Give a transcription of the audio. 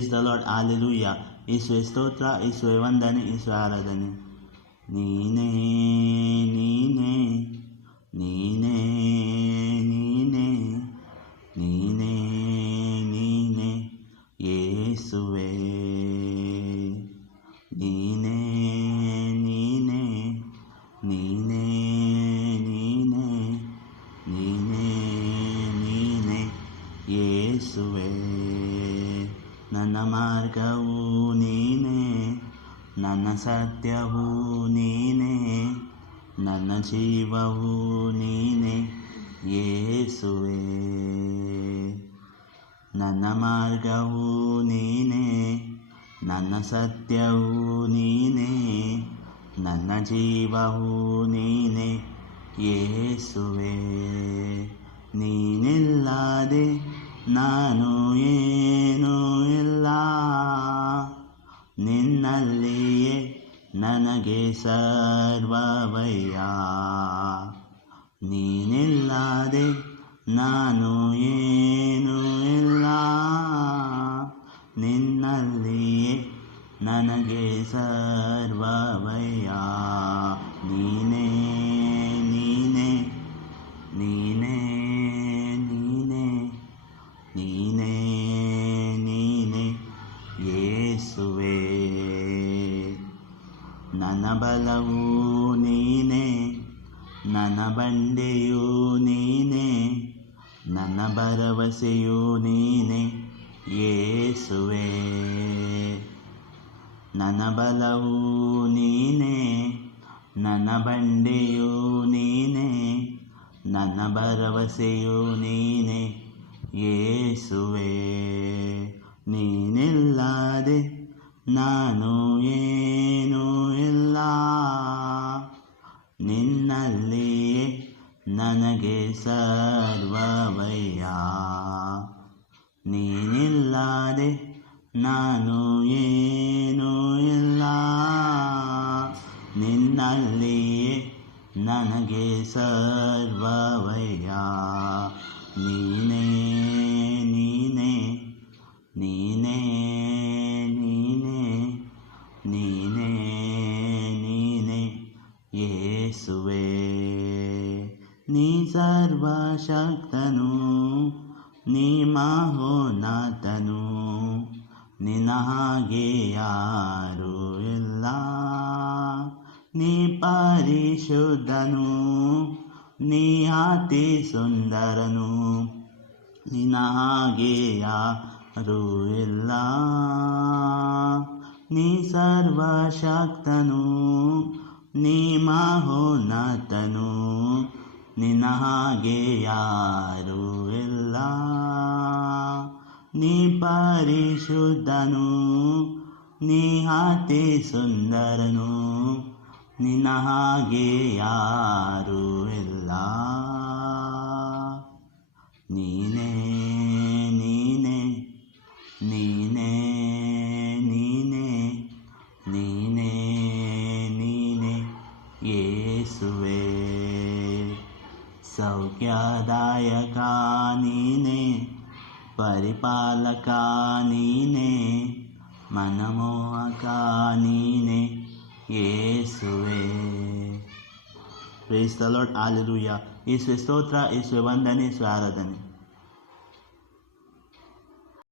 Praise the Lord, Hallelujah. ಯೇಸುವೆ ಸ್ತೋತ್ರ, ಯೇಸುವೆ ವಂದನೆ, ಯೇಸುವೆ ಆರಾಧನೆ. ನೀನೇ ನೀನೇ ನೀನೇ ನೀನೇ ನೀನೇ ನೀನೇ ಯೇಸುವೆ. ನೀನೇ ನೀನೇ ನೀನೇ ನೀನೇ ನೀನೇ ನೀನೇ ಯೇಸುವೆ. ನನ್ನ ಮಾರ್ಗವು ನೀನೇ, ನನ್ನ ಸತ್ಯವೂ ನೀನೇ, ನನ್ನ ಜೀವವು ನೀನೇ ಯೇಸುವೆ. ನನ್ನ ಮಾರ್ಗವು ನೀನೇ, ನನ್ನ ಸತ್ಯವೂ ನೀನೇ, ನನ್ನ ಜೀವವು ನೀನೇ ಯೇಸುವೆ. ನೀನಿಲ್ಲದೆ ನಾನು ಏನೂ ಇಲ್ಲ, ನಿನ್ನಲ್ಲಿಯೇ ನನಗೆ ಸರ್ವವಯ್ಯ. ನೀನಿಲ್ಲದೆ ನಾನು ಏನೂ ಇಲ್ಲ, ನಿನ್ನಲ್ಲಿಯೇ ನನಗೆ ಸರ್ವವಯ್ಯ. ನೀನೇ ನೀನೇ ನೀನೇ ನೀನೇ ನೀನೇ ನೀನೇ ಯೇಸುವೆ. ನನ್ನ ಬಲವೂ ನೀನೇ, ನನ್ನ ಬಂಡೆಯೂ ನೀನೇ, ನನ್ನ ಭರವಸೆಯೂ ನೀನೇ ಯೇಸುವೆ. ನನ್ನ ಬಲವೂ ನೀನೇ, ನನ್ನ ಬಂಡೆಯೂ ನೀನೇ, ನನ್ನ ಭರವಸೆಯೂ ನೀನೇ ಯೇಸುವೆ. ನೀನಿಲ್ಲದೆ ನಾನು ಏನೂ ಇಲ್ಲ, ನಿನ್ನಲ್ಲಿಯೇ ನನಗೆ ಸರ್ವವಯ್ಯ. ನೀನಿಲ್ಲದೆ ನಾನು ಏನೂ ಇಲ್ಲ, ನಿನ್ನಲ್ಲಿಯೇ ನನಗೆ ಸರ್ವವಯ್ಯ. ನೀನೇ ನೀನೇ ನೀನೇ ನೀನೇ ನೀನೇ ನೀನೇ ಯೇಸುವೆ. ನೀ ಸರ್ವಶಕ್ತನು, ನೀ ಮಹೋನ್ನತನು, ನಿನ್ನ ಹಾಗೆ ಯಾರೂ ಇಲ್ಲ. ನೀ ಪರಿಶುದ್ಧನು, ನೀ ಅತಿ ಸುಂದರನು, ನಿನ್ನ ಹಾಗೆ ಯಾರೂ ಇಲ್ಲ. ನೀ ಸರ್ವಶಕ್ತನು, ನೀ ಮಹೋನ್ನತನು, ನಿನ್ನ ಹಾಗೆ ಯಾರೂ ಇಲ್ಲ. ನೀ ಪರಿಶುದ್ಧನು, ನೀ ಅತಿ ಸುಂದರನು, ನಿನ್ನ ಹಾಗೆ ಯಾರೂ ಇಲ್ಲ. ನೀನೇ ನೀನೇ ನೀನೇ ನೀನೇ ನೀನೇ ನೀನೇ ಯೇಸುವೆ. ಸೌಖ್ಯದಾಯಕ ನೀನೇ, ಪರಿಪಾಲಕ ನೀನೇ, ಮನಮೋಹಕ ನೀನೇ ಯೇಸುವೆ. Praise the Lord, Hallelujah. ಯೇಸುವೆ ಸ್ತೋತ್ರ, ಯೇಸುವೆ ವಂದನೆ, ಯೇಸುವೆ ಆರಾಧನೆ.